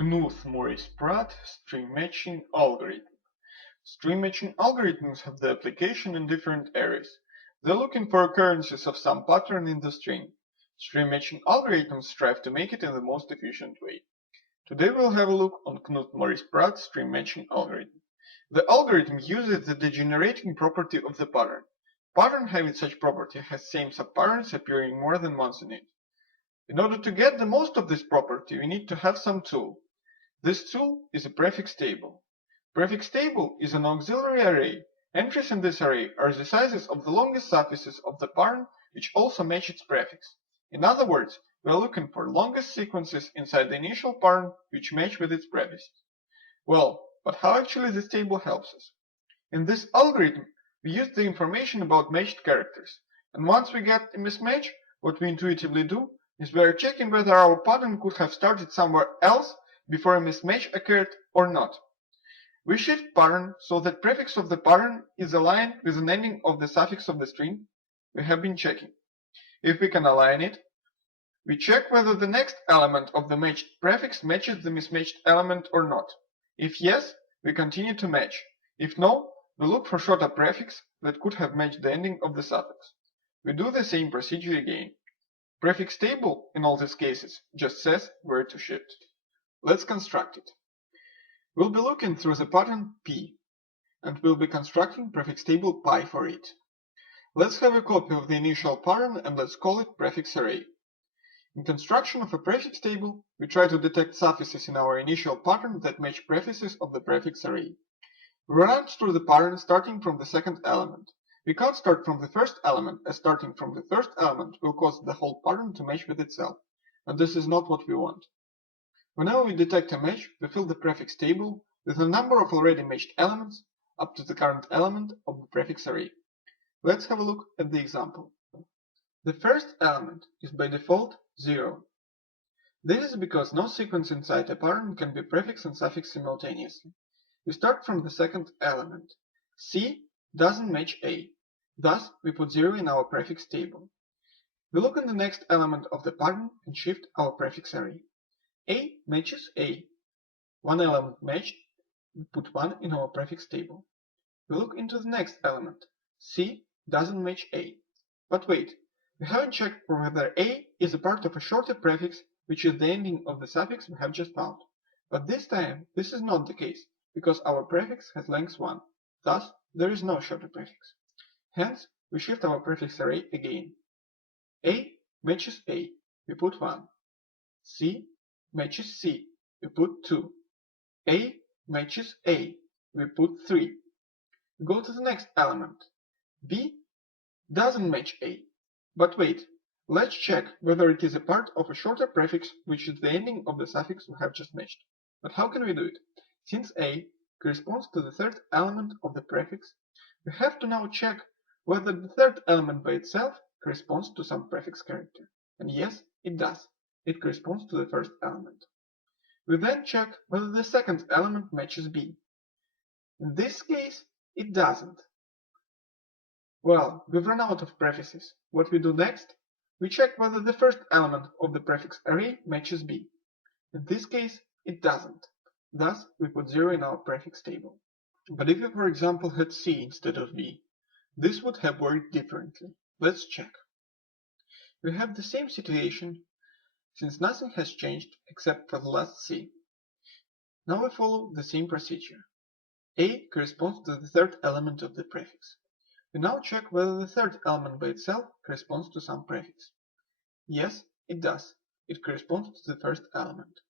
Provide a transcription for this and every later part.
Knuth-Morris-Pratt string matching algorithm. String matching algorithms have the application in different areas. They're looking for occurrences of some pattern in the string. String matching algorithms strive to make it in the most efficient way. Today we'll have a look on Knuth-Morris-Pratt string matching algorithm. The algorithm uses the degenerating property of the pattern. Pattern having such property has same subpatterns appearing more than once in it. In order to get the most of this property, we need to have some tool. This tool is a prefix table. Prefix table is an auxiliary array. Entries in this array are the sizes of the longest suffixes of the pattern which also match its prefix. In other words, we are looking for longest sequences inside the initial pattern which match with its prefix. Well, but how actually this table helps us? In this algorithm, we use the information about matched characters, and once we get a mismatch, what we intuitively do is we are checking whether our pattern could have started somewhere else before a mismatch occurred or not. We shift pattern so that prefix of the pattern is aligned with an ending of the suffix of the string we have been checking. If we can align it, we check whether the next element of the matched prefix matches the mismatched element or not. If yes, we continue to match. If no, we look for shorter prefix that could have matched the ending of the suffix. We do the same procedure again. Prefix table, in all these cases, just says where to shift. Let's construct it. We'll be looking through the pattern P, and we'll be constructing prefix table pi for it. Let's have a copy of the initial pattern and let's call it prefix array. In construction of a prefix table, we try to detect suffixes in our initial pattern that match prefixes of the prefix array. We run through the pattern starting from the second element. We can't start from the first element, as starting from the first element will cause the whole pattern to match with itself, and this is not what we want. Whenever we detect a match, we fill the prefix table with a number of already matched elements up to the current element of the prefix array. Let's have a look at the example. The first element is by default 0. This is because no sequence inside a pattern can be prefix and suffix simultaneously. We start from the second element. C doesn't match A. Thus, we put 0 in our prefix table. We look in the next element of the pattern and shift our prefix array. A matches A. One element matched, we put 1 in our prefix table. We look into the next element. C doesn't match A. But wait, we haven't checked for whether A is a part of a shorter prefix, which is the ending of the suffix we have just found. But this time, this is not the case, because our prefix has length 1. Thus, there is no shorter prefix. Hence, we shift our prefix array again. A matches A, we put 1. C matches C, we put 2. A matches A, we put 3. We go to the next element. B doesn't match A. But wait, let's check whether it is a part of a shorter prefix which is the ending of the suffix we have just matched. But how can we do it? Since A corresponds to the third element of the prefix, we have to now check whether the third element by itself corresponds to some prefix character. And yes, it does. It corresponds to the first element. We then check whether the second element matches B. In this case, it doesn't. Well, we've run out of prefixes. What we do next? We check whether the first element of the prefix array matches B. In this case, it doesn't. Thus, we put 0 in our prefix table. But if we, for example, had C instead of B, this would have worked differently. Let's check. We have the same situation, since nothing has changed except for the last C. Now we follow the same procedure. A corresponds to the third element of the prefix. We now check whether the third element by itself corresponds to some prefix. Yes, it does. It corresponds to the first element.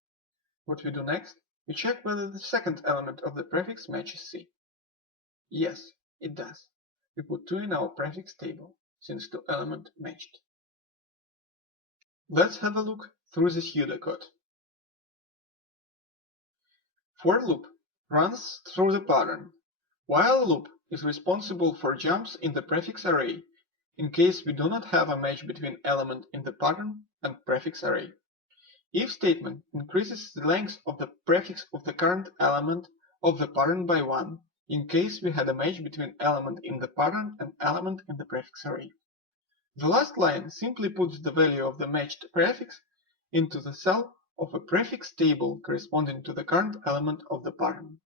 What we do next? We check whether the second element of the prefix matches C. Yes, it does. We put 2 in our prefix table, since 2 elements matched. Let's have a look through the pseudocode. For loop runs through the pattern. While loop is responsible for jumps in the prefix array, in case we do not have a match between element in the pattern and prefix array. If statement increases the length of the prefix of the current element of the pattern by 1, in case we had a match between element in the pattern and element in the prefix array. The last line simply puts the value of the matched prefix into the cell of a prefix table corresponding to the current element of the pattern.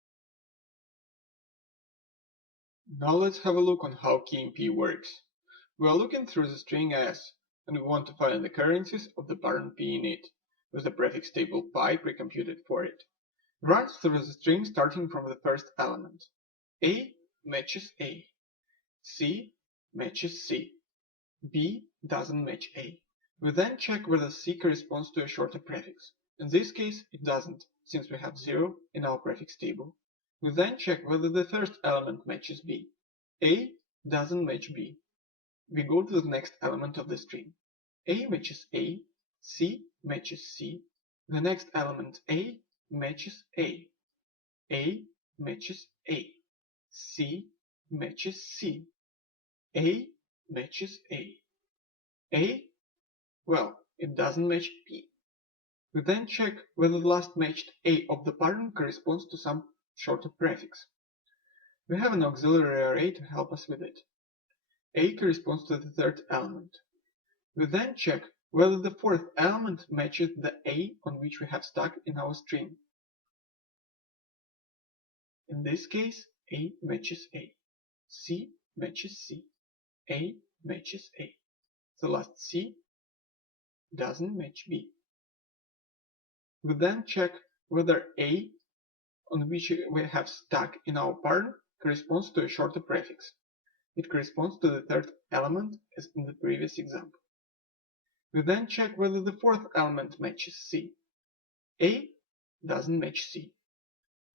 Now let's have a look on how KMP works. We are looking through the string S, and we want to find the occurrences of the pattern P in it, with the prefix table pi pre-computed for it. It runs through the string starting from the first element. A matches A. C matches C. B doesn't match A. We then check whether C corresponds to a shorter prefix. In this case, it doesn't, since we have 0 in our prefix table. We then check whether the first element matches B. A doesn't match B. We go to the next element of the string. A matches A, C matches C. The next element A matches A. A matches A. C matches C. A matches A. A? Well, it doesn't match P. We then check whether the last matched A of the pattern corresponds to some shorter prefix. We have an auxiliary array to help us with it. A corresponds to the third element. We then check whether the fourth element matches the A on which we have stuck in our string. In this case, A matches A. C matches C. A matches A. The last C doesn't match B. We then check whether A on which we have stuck in our pattern corresponds to a shorter prefix. It corresponds to the third element as in the previous example. We then check whether the fourth element matches C. A doesn't match C.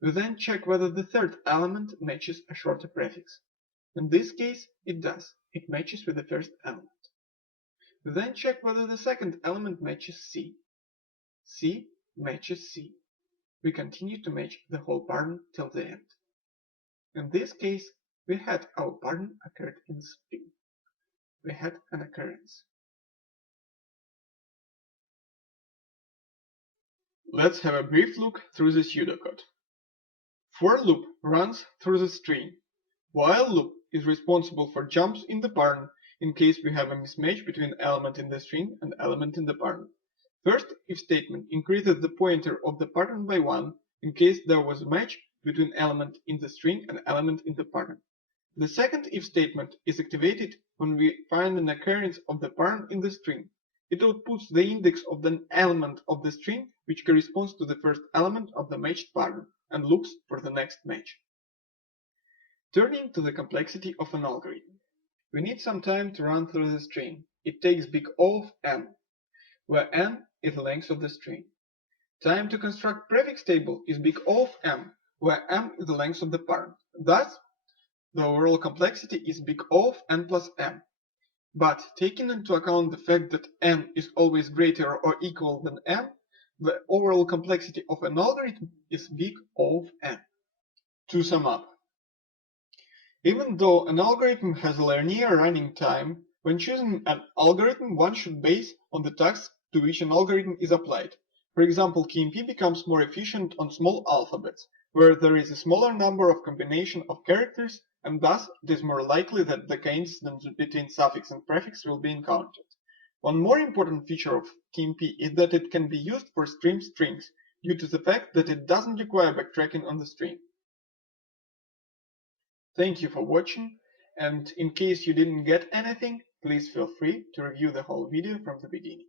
We then check whether the third element matches a shorter prefix. In this case, it does. It matches with the first element. We then check whether the second element matches C. C matches C. We continue to match the whole pattern till the end. In this case, we had our pattern occurred in string. We had an occurrence. Let's have a brief look through the pseudocode. For loop runs through the string. While loop is responsible for jumps in the pattern in case we have a mismatch between element in the string and element in the pattern. First if statement increases the pointer of the pattern by 1 in case there was a match between element in the string and element in the pattern. The second if statement is activated when we find an occurrence of the pattern in the string. It outputs the index of the element of the string which corresponds to the first element of the matched pattern and looks for the next match. Turning to the complexity of an algorithm. We need some time to run through the string. It takes big O of n, where n is the length of the string. Time to construct prefix table is big O of m, where m is the length of the pattern. Thus, the overall complexity is big O of n plus m. But taking into account the fact that n is always greater or equal than m, the overall complexity of an algorithm is big O of n. To sum up, even though an algorithm has a linear running time, when choosing an algorithm one should base on the task to which an algorithm is applied. For example, KMP becomes more efficient on small alphabets, where there is a smaller number of combination of characters, and thus it is more likely that the coincidence between suffix and prefix will be encountered. One more important feature of KMP is that it can be used for stream strings, due to the fact that it doesn't require backtracking on the string. Thank you for watching, and in case you didn't get anything, please feel free to review the whole video from the beginning.